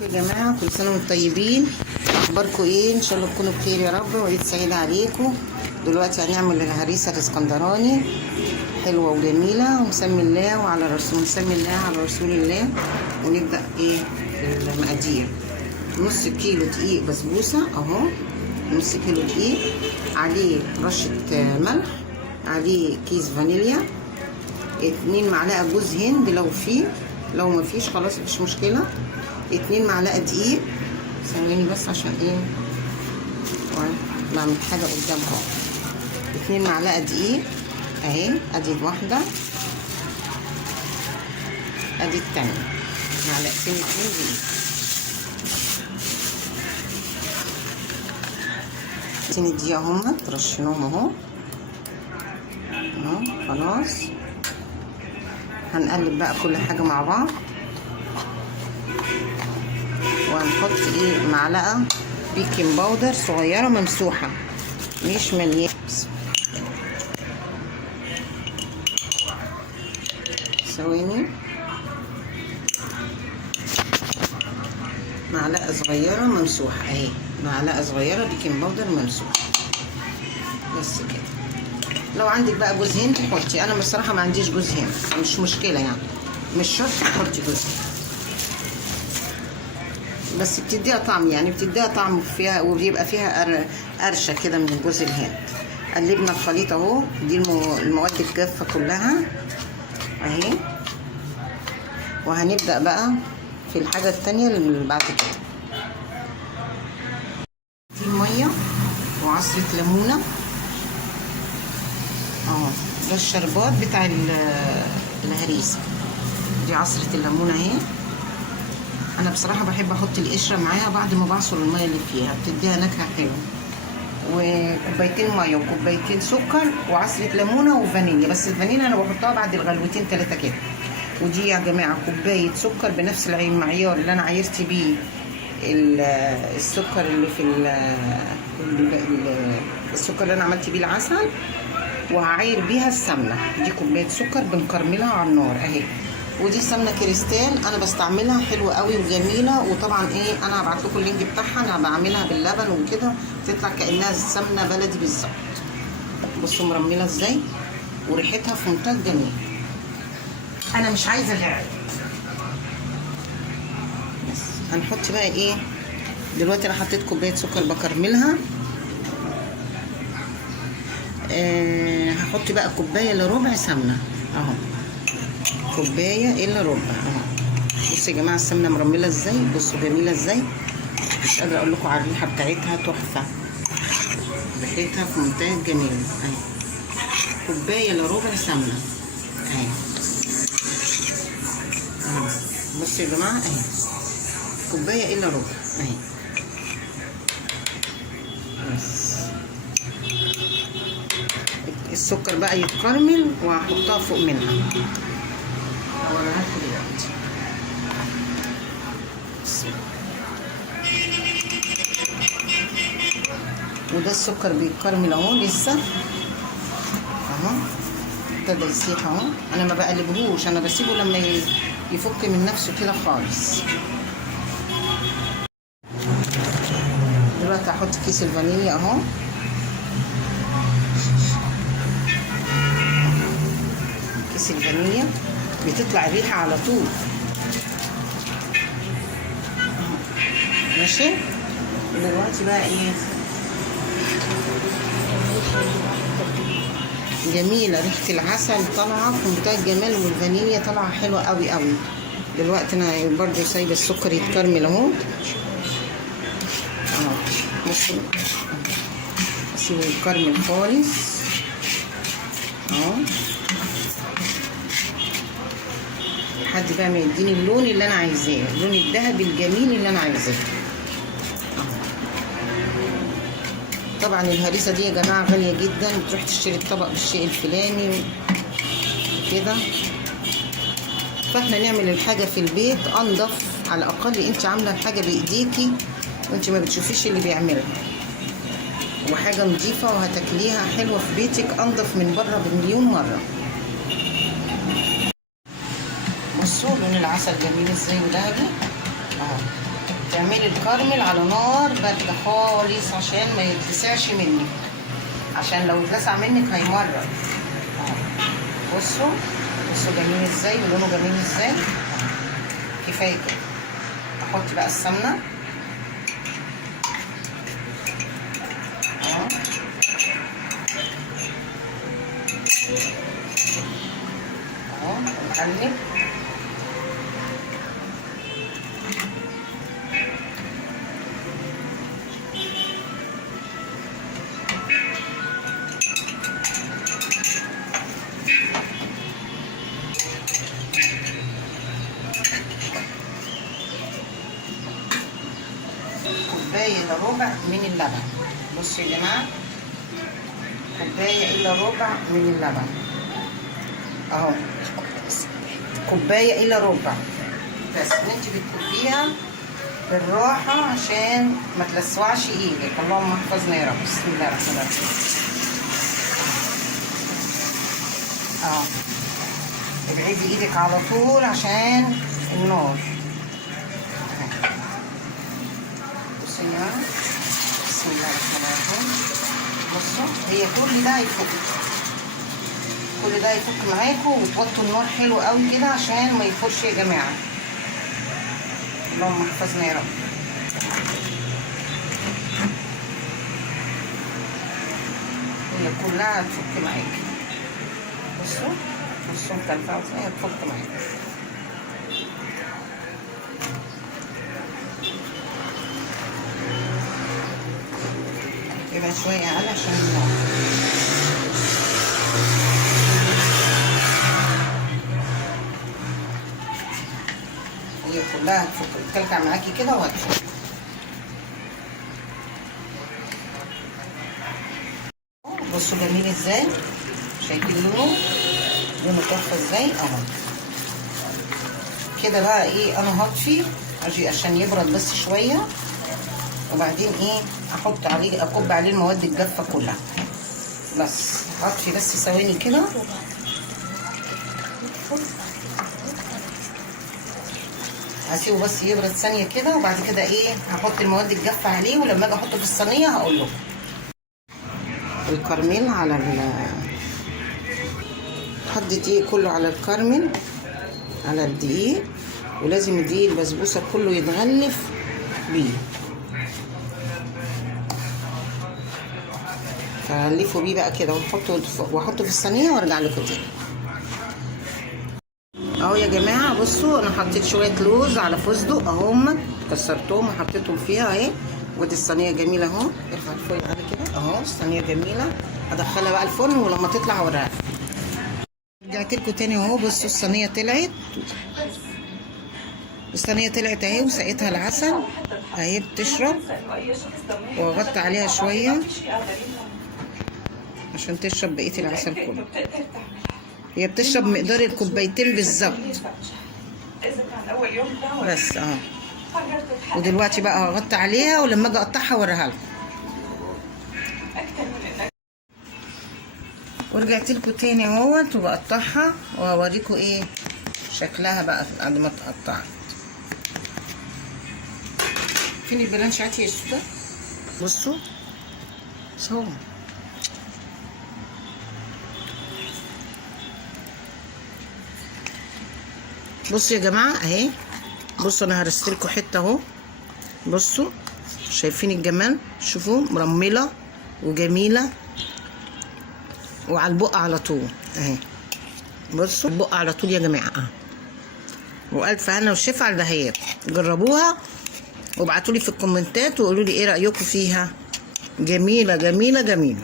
يا جماعه، كل سنه وانتم طيبين. اخباركم ايه؟ ان شاء الله تكونوا بخير يا رب، وعيد سعيد عليكم. دلوقتي هنعمل الهريسه الاسكندراني حلوه وجميله، ونسمي الله وعلى رسول نسمي الله على رسول الله. ونبدا ايه في المقادير. نص كيلو دقيق بسبوسه اهو، نص كيلو دقيق، عليه رشه ملح، عليه كيس فانيليا، 2 معلقه جوز هند لو فيه، لو ما فيش خلاص مفيش مشكله. 2 معلقه دقيق. ثواني بس عشان ايه بعمل حاجه قدامكم. 2 معلقه دقيق اهي، ادي واحده، ادي التانية، معلقتين 2 دقيق. الدقيق اهم رشيناهم اهو خلاص. هنقلب بقى كل حاجه مع بعض، وهنحط ايه معلقه بيكنج باودر صغيره ممسوحه مش مليانه. ثواني، معلقه صغيره ممسوحه اهي، معلقه صغيره بيكنج باودر ممسوحه بس كده. لو عندك بقى جوز هند حطي، انا بصراحه ما عنديش جوز هند، مش مشكله يعني، مش شرط تحطي جوز هند، بس بتديها طعم، يعني بتديها طعم فيها، وبيبقى فيها قرشه كده من جوز الهند. قلبنا الخليط اهو، دي المواد الجافه كلها اهي. وهنبدا بقى في الحاجه التانية اللي بعد كده. دي الميه وعصره ليمونه اهو، ده الشربات بتاع الهريسه. دي عصره الليمونه اهي. انا بصراحه بحب احط القشره معاها بعد ما بعصر الميه اللي فيها، بتديها نكهه حلوه. وكوبايتين ميه وكوبايتين سكر وعصره ليمونه وفانيليا، بس الفانيليا انا بحطها بعد الغلوتين 3 كده. ودي يا جماعه كوبايه سكر بنفس المعيار اللي انا عايرت بيه السكر اللي في السكر اللي انا عملت بيه العسل، وهعاير بيها السمنه. دي كوبايه سكر بنكرملها على النار اهي. ودي سمنه كريستال انا بستعملها، حلوه قوي وجميله. وطبعا ايه، انا هبعت لكم اللينك بتاعها، انا بعملها باللبن وكده، تطلع كانها سمنه بلدي بالظبط. بصوا مرمله ازاي، وريحتها في منتهى الجمال. انا مش عايزه غير بس. هنحط بقى ايه دلوقتي. انا حطيت كوبايه سكر بكرملها. هحط بقى كوبايه الا ربع سمنه اهو، كوبايه الا ربع اهو. بصوا يا جماعه السمنه مرمله ازاي، بصوا جميله ازاي، مش قادره اقول لكم على الريحه بتاعتها، تحفه، ريحتها في منتهى الجمال اهي. كوبايه الا ربع سمنه اهي. بصوا يا جماعه اهي، كوبايه الا ربع اهي بس. السكر بقى يتكرمل وهحطها فوق منها، هوريها لكم دلوقتي. وده السكر بيتكرمل اهو لسه اهو، ابتدى يسيح اهو. انا ما بقلبهوش، انا بسيبه لما يفك من نفسه كده خالص. دلوقتي هحط كيس الفانيليا اهو، كيس الفانيليا بتطلع الريحه على طول ماشي. دلوقتي بقى ايه، جميله ريحه العسل طالعه في منتهى الجمال، والفانيليا طالعه حلوه قوي قوي. دلوقتي انا برضو سايبه السكر يتكرمل اهو بصوا، اسيبه يتكرمل خالص اهو لحد بقى ما يديني اللون اللي انا عايزاه، اللون الذهبي الجميل اللي انا عايزاه. طبعا الهريسه دي يا جماعه غاليه جدا، بتروح تشتري الطبق بالشيء الفلاني كده. فاحنا نعمل الحاجه في البيت انضف، على الاقل انت عامله الحاجه بايديكي وانت ما بتشوفيش اللي بيعملها، وحاجه نظيفه وهتاكليها حلوه في بيتك انضف من بره بمليون مره. بصوا لون العسل جميل ازاي وذهبي اهو. تعملي الكراميل على نار باردة خالص عشان ما يتلسعش منك، عشان لو اتلسع منك هيمرر. بصوا جميل ازاي ولونه جميل ازاي. كفايه كده. احط بقى السمنه ونقلب. كوباية إلا ربع من اللبن. بصوا يا جماعة، كوباية إلا ربع من اللبن اهو، كوباية إلا ربع بس. انت بتكبيها بالراحة عشان ما تلسوعش ايدك. اللهم احفظنا يا رب. بسم الله الرحمن الرحيم. اهو ابعدي ايدك على طول عشان النار. بسم الله الرحمن الرحيم. بصوا هي كل ده هيفك، كل ده هيفك معاكم، وتوطوا النار حلو قوي كده عشان ما يفرش يا جماعه. اللهم احفظنا يا رب. هي كلها هتفك معاكي. بصوا مكلفه ازاي هتفك معاكي. يبقى شويه اقل عشان النار. هي كلها هتفك، تكلكع معاكي كده وهتفك. بصوا جميل ازاي، شايفين لونه تحفه ازاي اهو كده. بقى ايه، انا هطفي اجي عشان يبرد بس شويه، وبعدين ايه احط عليه، اكب عليه المواد الجافه كلها. بس هطفي بس ثواني كده، هسيبه بس يبرد ثانيه كده، وبعد كده ايه هحط المواد الجافه عليه، ولما اجي احطه في الصينيه هقول لكم. الكراميل على حط الدقيق كله على الكراميل، على الدقيق، ولازم الدقيق البسبوسه كله يتغلف بيه. فهنلفه بيه بقى كده واحطه في الصينيه وارجع لكم تاني. اهو يا جماعه بصوا، انا حطيت شويه لوز على فستق اهم، كسرتهم وحطيتهم فيها اهي. ودي الصينيه جميله اهو. ارفع الفويل على كده اهو، الصينيه جميله. هدخلها بقى الفرن ولما تطلع هوريها. رجعت لكم تاني اهو. بصوا الصينيه طلعت، الصينيه طلعت اهي، وسقيتها العسل اهي بتشرب، واغطي عليها شويه عشان تشرب بقيه العسل كله. هي بتشرب مقدار الكوبايتين بالظبط بس ودلوقتي بقى هغطي عليها، ولما اجي اقطعها اوريها لكم. ورجعت لكم تاني اهوت، وبقطعها وهوريكم ايه شكلها بقى بعد ما اتقطعت. فين البلانشات يا سودا؟ بصوا اهو. بصوا يا جماعه اهي، بصوا انا هرست لكم حته اهو. بصوا شايفين الجمال، شوفوا مرمله وجميله، وعلى البق على طول اهي. بصوا البق على طول يا جماعه. والف هنا وشفا على الدهيات. جربوها وابعتوا لي في الكومنتات وقولوا لي ايه رايكم فيها. جميله جميله جميله.